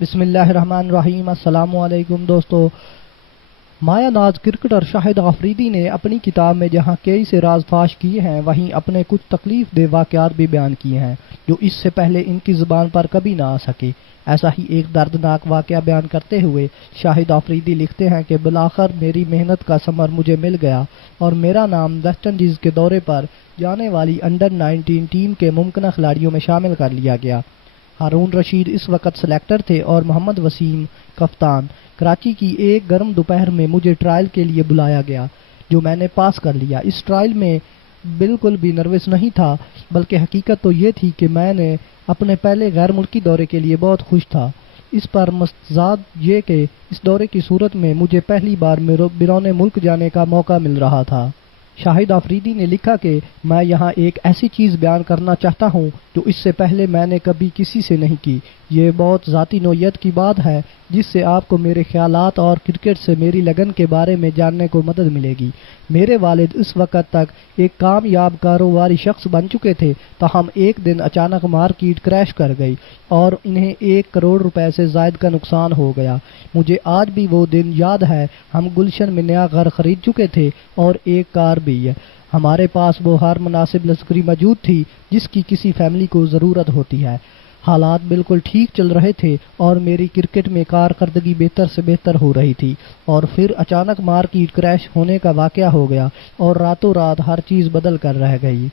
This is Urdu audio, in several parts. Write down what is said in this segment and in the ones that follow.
بسم اللہ الرحمن الرحیم۔ السلام علیکم دوستو۔ مایہ ناز کرکٹر شاہد آفریدی نے اپنی کتاب میں جہاں کئی سے راز فاش کیے ہیں، وہیں اپنے کچھ تکلیف دہ واقعات بھی بیان کیے ہیں جو اس سے پہلے ان کی زبان پر کبھی نہ آ سکے۔ ایسا ہی ایک دردناک واقعہ بیان کرتے ہوئے شاہد آفریدی لکھتے ہیں کہ بالآخر میری محنت کا ثمر مجھے مل گیا اور میرا نام ویسٹ انڈیز کے دورے پر جانے والی انڈر-19 ٹیم کے ممکنہ کھلاڑیوں میں شامل کر لیا گیا۔ ہارون رشید اس وقت سلیکٹر تھے اور محمد وسیم کپتان۔ کراچی کی ایک گرم دوپہر میں مجھے ٹرائل کے لیے بلایا گیا جو میں نے پاس کر لیا۔ اس ٹرائل میں بالکل بھی نروس نہیں تھا، بلکہ حقیقت تو یہ تھی کہ میں نے اپنے پہلے غیر ملکی دورے کے لیے بہت خوش تھا۔ اس پر مستزاد یہ کہ اس دورے کی صورت میں مجھے پہلی بار بیرون ملک جانے کا موقع مل رہا تھا۔ شاہد آفریدی نے لکھا کہ میں یہاں ایک ایسی چیز بیان کرنا چاہتا ہوں جو اس سے پہلے میں نے کبھی کسی سے نہیں کی۔ یہ بہت ذاتی نوعیت کی بات ہے جس سے آپ کو میرے خیالات اور کرکٹ سے میری لگن کے بارے میں جاننے کو مدد ملے گی۔ میرے والد اس وقت تک ایک کامیاب کاروباری شخص بن چکے تھے، تاہم ایک دن اچانک مارکیٹ کریش کر گئی اور انہیں 1 کروڑ روپے سے زائد کا نقصان ہو گیا۔ مجھے آج بھی وہ دن یاد ہے۔ ہم گلشن میں نیا گھر خرید چکے تھے اور ایک کار بھی ہے۔ ہمارے پاس وہ ہر مناسب لگژری موجود تھی جس کی کسی فیملی کو ضرورت ہوتی ہے۔ حالات بالکل ٹھیک چل رہے تھے اور میری کرکٹ میں کارکردگی بہتر سے بہتر ہو رہی تھی، اور پھر اچانک مارکیٹ کریش ہونے کا واقعہ ہو گیا اور راتوں رات ہر چیز بدل کر رہ گئی۔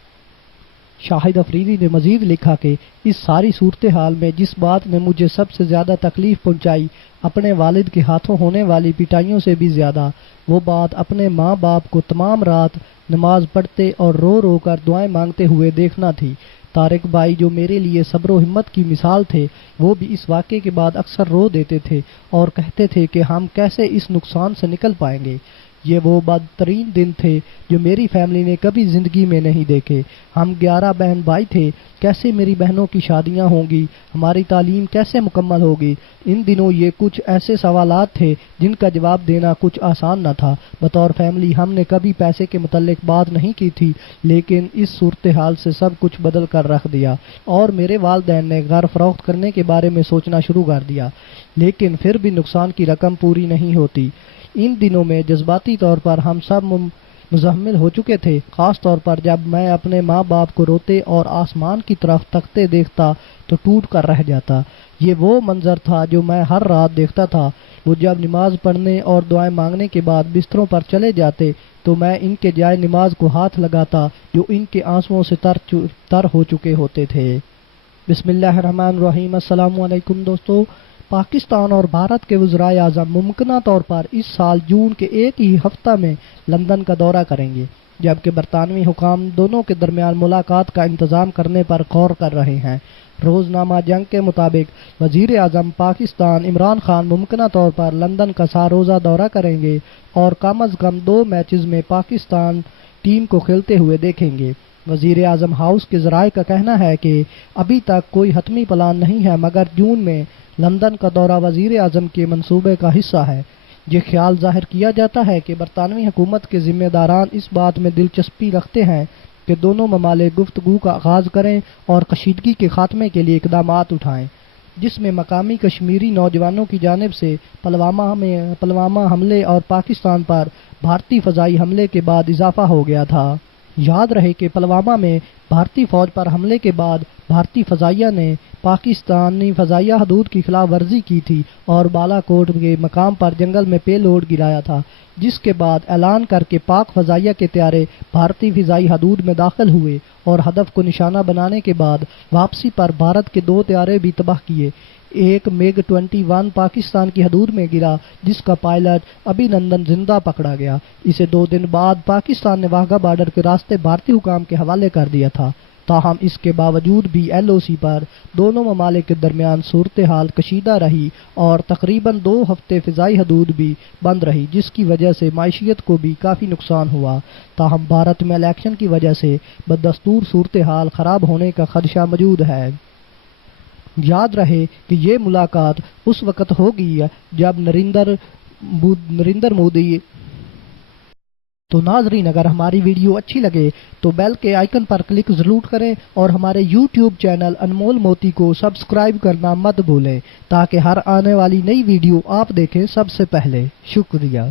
شاہد آفریدی نے مزید لکھا کہ اس ساری صورتحال میں جس بات نے مجھے سب سے زیادہ تکلیف پہنچائی، اپنے والد کے ہاتھوں ہونے والی پٹائیوں سے بھی زیادہ، وہ بات اپنے ماں باپ کو تمام رات نماز پڑھتے اور رو رو کر دعائیں مانگتے ہوئے دیکھنا تھی۔ طارق بھائی جو میرے لیے صبر و ہمت کی مثال تھے، وہ بھی اس واقعے کے بعد اکثر رو دیتے تھے اور کہتے تھے کہ ہم کیسے اس نقصان سے نکل پائیں گے۔ یہ وہ بدترین دن تھے جو میری فیملی نے کبھی زندگی میں نہیں دیکھے۔ ہم 11 بہن بھائی تھے، کیسے میری بہنوں کی شادیاں ہوں گی، ہماری تعلیم کیسے مکمل ہوگی۔ ان دنوں یہ کچھ ایسے سوالات تھے جن کا جواب دینا کچھ آسان نہ تھا۔ بطور فیملی ہم نے کبھی پیسے کے متعلق بات نہیں کی تھی، لیکن اس صورتحال سے سب کچھ بدل کر رکھ دیا اور میرے والدین نے گھر فروخت کرنے کے بارے میں سوچنا شروع کر دیا، لیکن پھر بھی نقصان کی رقم پوری نہیں ہوتی۔ ان دنوں میں جذباتی طور پر ہم سب مزمل ہو چکے تھے، خاص طور پر جب میں اپنے ماں باپ کو روتے اور آسمان کی طرف تکتے دیکھتا تو ٹوٹ کر رہ جاتا۔ یہ وہ منظر تھا جو میں ہر رات دیکھتا تھا۔ وہ جب نماز پڑھنے اور دعائیں مانگنے کے بعد بستروں پر چلے جاتے تو میں ان کے جائے نماز کو ہاتھ لگاتا جو ان کے آنسوؤں سے تر ہو چکے ہوتے تھے۔ بسم اللہ الرحمن الرحیم۔ السلام علیکم دوستو۔ پاکستان اور بھارت کے وزرائے اعظم ممکنہ طور پر اس سال جون کے ایک ہی ہفتہ میں لندن کا دورہ کریں گے، جبکہ برطانوی حکام دونوں کے درمیان ملاقات کا انتظام کرنے پر غور کر رہے ہیں۔ روزنامہ جنگ کے مطابق وزیر اعظم پاکستان عمران خان ممکنہ طور پر لندن کا 4 روزہ دورہ کریں گے اور کم از کم 2 میچز میں پاکستان ٹیم کو کھیلتے ہوئے دیکھیں گے۔ وزیر اعظم ہاؤس کے ذرائع کا کہنا ہے کہ ابھی تک کوئی حتمی پلان نہیں ہے، مگر جون میں لندن کا دورہ وزیر اعظم کے منصوبے کا حصہ ہے۔ یہ خیال ظاہر کیا جاتا ہے کہ برطانوی حکومت کے ذمہ داران اس بات میں دلچسپی رکھتے ہیں کہ دونوں ممالک گفتگو کا آغاز کریں اور کشیدگی کے خاتمے کے لیے اقدامات اٹھائیں، جس میں مقامی کشمیری نوجوانوں کی جانب سے پلوامہ حملے اور پاکستان پر بھارتی فضائی حملے کے بعد اضافہ ہو گیا تھا۔ یاد رہے کہ پلوامہ میں بھارتی فوج پر حملے کے بعد بھارتی فضائیہ نے پاکستانی فضائیہ حدود کی خلاف ورزی کی تھی اور بالا کوٹ کے مقام پر جنگل میں پے لوڈ گرایا تھا، جس کے بعد اعلان کر کے پاک فضائیہ کے طیارے بھارتی فضائی حدود میں داخل ہوئے اور ہدف کو نشانہ بنانے کے بعد واپسی پر بھارت کے 2 طیارے بھی تباہ کیے۔ ایک میگ 21 پاکستان کی حدود میں گرا جس کا پائلٹ ابھی نندن زندہ پکڑا گیا۔ اسے 2 دن بعد پاکستان نے واہگہ بارڈر کے راستے بھارتی حکام کے حوالے کر دیا تھا۔ تاہم اس کے باوجود بھی LOC پر دونوں ممالک کے درمیان صورتحال کشیدہ رہی اور تقریباً 2 ہفتے فضائی حدود بھی بند رہی، جس کی وجہ سے معیشت کو بھی کافی نقصان ہوا۔ تاہم بھارت میں الیکشن کی وجہ سے بدستور صورتحال خراب ہونے کا خدشہ موجود ہے۔ یاد رہے کہ یہ ملاقات اس وقت ہوگی جب نریندر مودی تو ناظرین اگر ہماری ویڈیو اچھی لگے تو بیل کے آئیکن پر کلک ضرور کریں اور ہمارے یوٹیوب چینل انمول موتی کو سبسکرائب کرنا مت بھولیں تاکہ ہر آنے والی نئی ویڈیو آپ دیکھیں سب سے پہلے۔ شکریہ۔